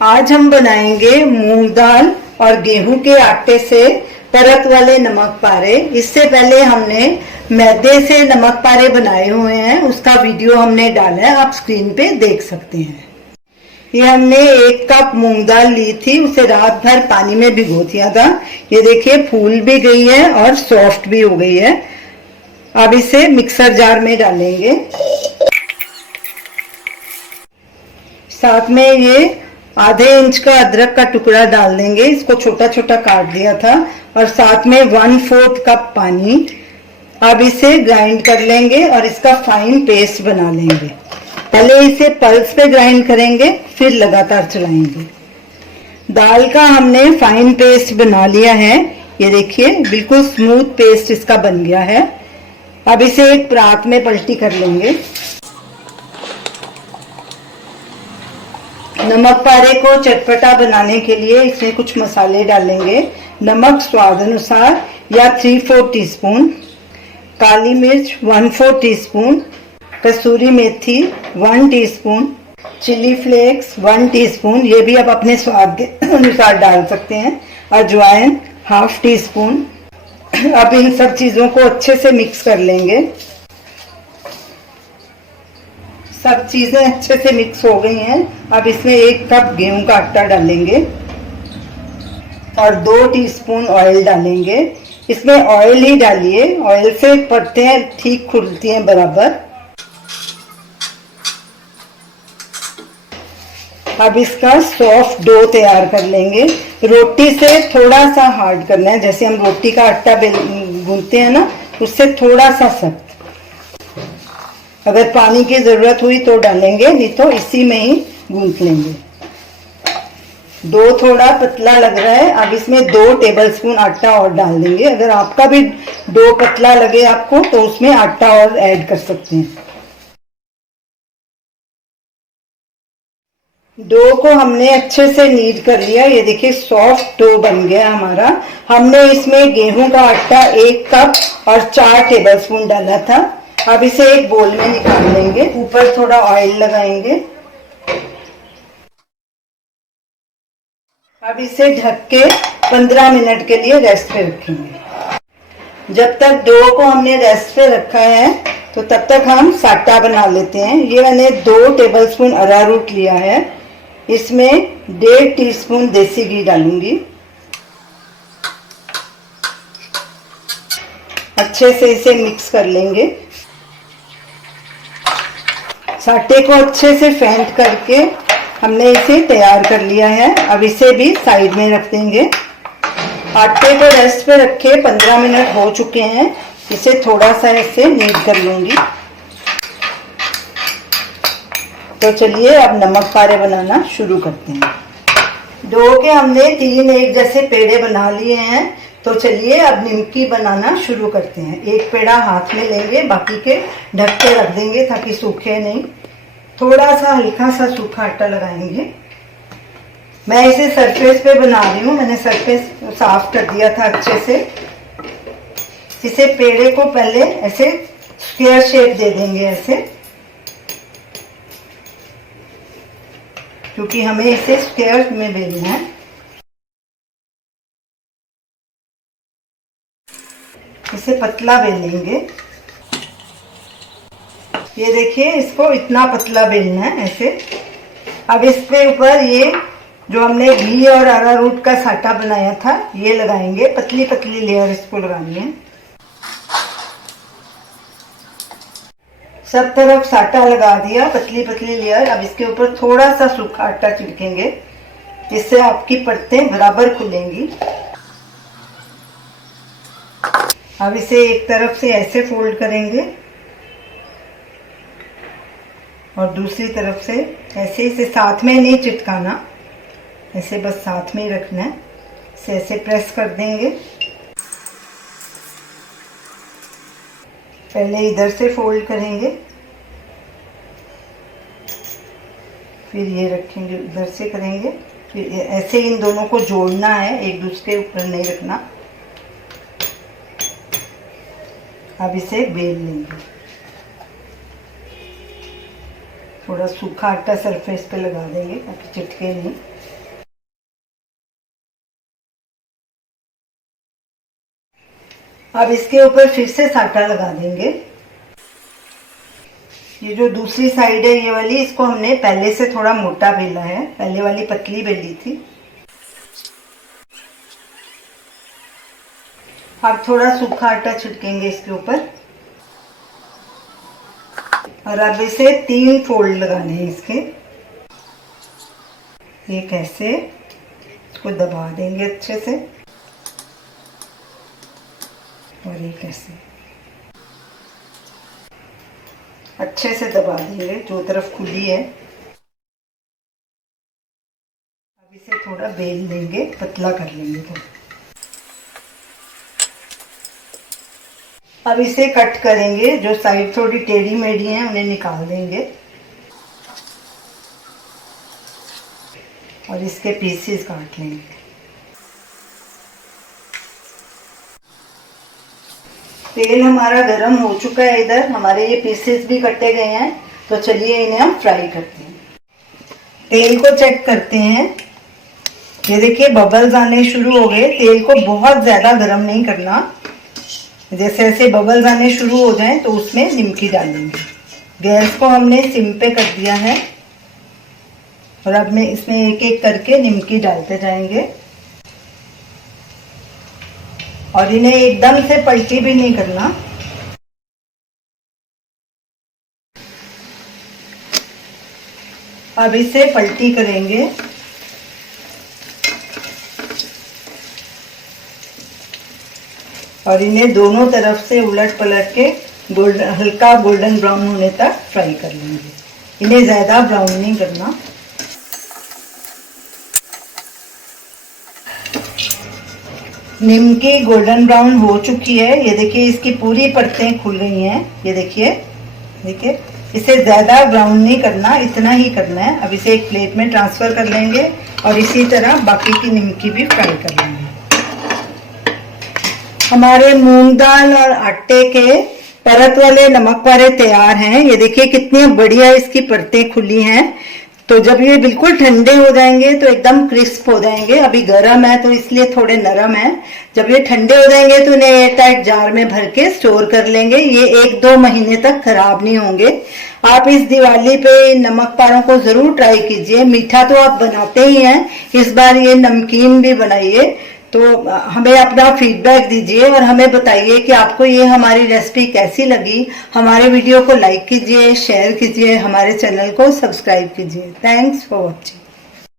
आज हम बनाएंगे मूंग दाल और गेहूं के आटे से परत वाले नमक पारे। इससे पहले हमने मैदे से नमक पारे बनाए हुए हैं, उसका वीडियो हमने डाला है, आप स्क्रीन पे देख सकते हैं। ये हमने 1 कप मूंग दाल ली थी, उसे रात भर पानी में भिगो दिया था। ये देखिए फूल भी गई है और सॉफ्ट भी हो गई है। अब इसे मिक्सर जार में डालेंगे। साथ में ये आधे इंच का अदरक का टुकड़ा डाल देंगे, इसको छोटा छोटा काट दिया था, और साथ में 1/4 कप पानी। अब इसे ग्राइंड कर लेंगे और इसका फाइन पेस्ट बना लेंगे। पहले इसे पल्स पे ग्राइंड करेंगे, फिर लगातार चलाएंगे। दाल का हमने फाइन पेस्ट बना लिया है, ये देखिए बिल्कुल स्मूथ पेस्ट इसका बन गया है। अब इसे एक परात में पलटी कर लेंगे। नमक पारे को चटपटा बनाने के लिए इसमें कुछ मसाले डालेंगे। नमक स्वाद अनुसार या 3/4 टीस्पून, काली मिर्च 1/4 टीस्पून, कसूरी मेथी 1 टीस्पून, चिली फ्लेक्स 1 टीस्पून, ये भी आप अपने स्वाद के अनुसार डाल सकते हैं, अजवाइन 1/2 टीस्पून। अब इन सब चीज़ों को अच्छे से मिक्स कर लेंगे। सब चीज़ें अच्छे से मिक्स हो गई हैं। अब इसमें 1 कप गेहूं का आटा डालेंगे और 2 टीस्पून ऑयल डालेंगे। इसमें ऑयल ही डालिए, ऑयल से परतें ठीक खुलती हैं बराबर। अब इसका सॉफ्ट डो तैयार कर लेंगे। रोटी से थोड़ा सा हार्ड करना है, जैसे हम रोटी का आटा गूंथते हैं ना, उससे थोड़ा सा सख्त। अगर पानी की जरूरत हुई तो डालेंगे, नहीं तो इसी में ही गूंथ लेंगे। डो थोड़ा पतला लग रहा है, अब इसमें 2 टेबलस्पून आटा और डाल देंगे। अगर आपका भी डो पतला लगे आपको तो उसमें आटा और ऐड कर सकते हैं। डो को हमने अच्छे से नीड कर लिया, ये देखिए सॉफ्ट डो बन गया हमारा। हमने इसमें गेहूं का आटा 1 कप और 4 टेबलस्पून डाला था। अब इसे एक बोल में निकाल लेंगे, ऊपर थोड़ा ऑयल लगाएंगे। अब इसे ढक के 15 मिनट के लिए रेस्ट पे रखेंगे। जब तक डो को हमने रेस्ट पे रखा है तो तब तक हम साटा बना लेते हैं। ये मैंने 2 टेबलस्पून अरारोट लिया है, इसमें 1.5 टीस्पून देसी घी डालूंगी। अच्छे से इसे मिक्स कर लेंगे। साटे को अच्छे से फेंट करके हमने इसे तैयार कर लिया है। अब इसे भी साइड में रख देंगे। आटे को रेस्ट पे रखे 15 मिनट हो चुके हैं। इसे थोड़ा सा ऐसे नीड कर लूंगी। तो चलिए अब नमक पारे बनाना शुरू करते हैं। डो के हमने 3 एक जैसे पेड़े बना लिए हैं, तो चलिए अब निमकी बनाना शुरू करते हैं। 1 पेड़ा हाथ में लेंगे, बाकी के ढक के रख देंगे ताकि सूखे नहीं। थोड़ा सा हल्का सा सूखा आटा लगाएंगे। मैं इसे सरफेस पे बना रही हूँ, मैंने सरफेस साफ कर दिया था अच्छे से। इसे पेड़े को पहले ऐसे स्क्वायर शेप दे देंगे ऐसे, क्योंकि हमें इसे स्क्वायर में बेलना है। इसे पतला बेलेंगे। ये देखिए इसको इतना पतला बेलना है ऐसे। अब इसके ऊपर ये जो हमने घी और अरारोट का साटा बनाया था ये लगाएंगे। पतली पतली लेयर इसको लगानी है। सब तरफ साटा लगा दिया, पतली पतली लेयर। अब इसके ऊपर थोड़ा सा सूखा आटा छिड़केंगे, जिससे आपकी परतें बराबर खुलेंगी। अब इसे एक तरफ से ऐसे फोल्ड करेंगे और दूसरी तरफ से ऐसे। इसे साथ में नहीं चिटकाना, ऐसे बस साथ में ही रखना है। इसे ऐसे प्रेस कर देंगे। पहले इधर से फोल्ड करेंगे, फिर ये रखेंगे, उधर से करेंगे, फिर ऐसे इन दोनों को जोड़ना है, एक दूसरे के ऊपर नहीं रखना। अब इसे बेल लेंगे। थोड़ा सूखा आटा सरफेस पे लगा देंगे ताकि चिटके नहीं। अब इसके ऊपर फिर से साटा लगा देंगे। ये जो दूसरी साइड है ये वाली, इसको हमने पहले से थोड़ा मोटा बेला है, पहले वाली पतली बेली थी। अब थोड़ा सूखा आटा छिड़केंगे इसके ऊपर और अब इसे 3 फोल्ड लगाने हैं इसके। एक ऐसे, इसको दबा देंगे अच्छे से, और एक ऐसे अच्छे से दबा देंगे जो तरफ खुली है। अब इसे थोड़ा बेल देंगे, पतला कर लेंगे थोड़ा। अब इसे कट करेंगे, जो साइड थोड़ी टेढ़ी मेढ़ी हैं उन्हें निकाल देंगे और इसके पीसेस काट लेंगे। तेल हमारा गरम हो चुका है, इधर हमारे ये पीसेस भी कटे गए हैं, तो चलिए इन्हें हम फ्राई करते हैं। तेल को चेक करते हैं, ये देखिए बबल्स आने शुरू हो गए। तेल को बहुत ज़्यादा गरम नहीं करना, जैसे जैसे बबल्स आने शुरू हो जाएं तो उसमें निमकी डालेंगे। गैस को हमने सिम पे कर दिया है और अब मैं इसमें एक एक करके निमकी डालते जाएंगे और इन्हें एकदम से पलटी भी नहीं करना। अब इसे पलटी करेंगे और इन्हें दोनों तरफ से उलट पलट के हल्का गोल्डन ब्राउन होने तक फ्राई कर लेंगे। इन्हें ज़्यादा ब्राउन नहीं करना। निमकी गोल्डन ब्राउन हो चुकी है, ये देखिए इसकी पूरी परतें खुल गई हैं। ये देखिए, देखिए इसे ज़्यादा ब्राउन नहीं करना, इतना ही करना है। अब इसे एक प्लेट में ट्रांसफ़र कर लेंगे और इसी तरह बाकी की निमकी भी फ्राई कर लेंगे। हमारे मूंग दाल और आटे के परत वाले नमक पारे तैयार हैं। ये देखिए कितनी बढ़िया इसकी परतें खुली हैं। तो जब ये बिल्कुल ठंडे हो जाएंगे तो एकदम क्रिस्प हो जाएंगे। अभी गर्म है तो इसलिए थोड़े नरम है। जब ये ठंडे हो जाएंगे तो इन्हें एयर टाइट जार में भर के स्टोर कर लेंगे। ये 1-2 महीने तक खराब नहीं होंगे। आप इस दिवाली पे नमक पारों को जरूर ट्राई कीजिए। मीठा तो आप बनाते ही हैं, इस बार ये नमकीन भी बनाइए। तो हमें अपना फीडबैक दीजिए और हमें बताइए कि आपको ये हमारी रेसिपी कैसी लगी। हमारे वीडियो को लाइक कीजिए, शेयर कीजिए, हमारे चैनल को सब्सक्राइब कीजिए। Thanks for watching.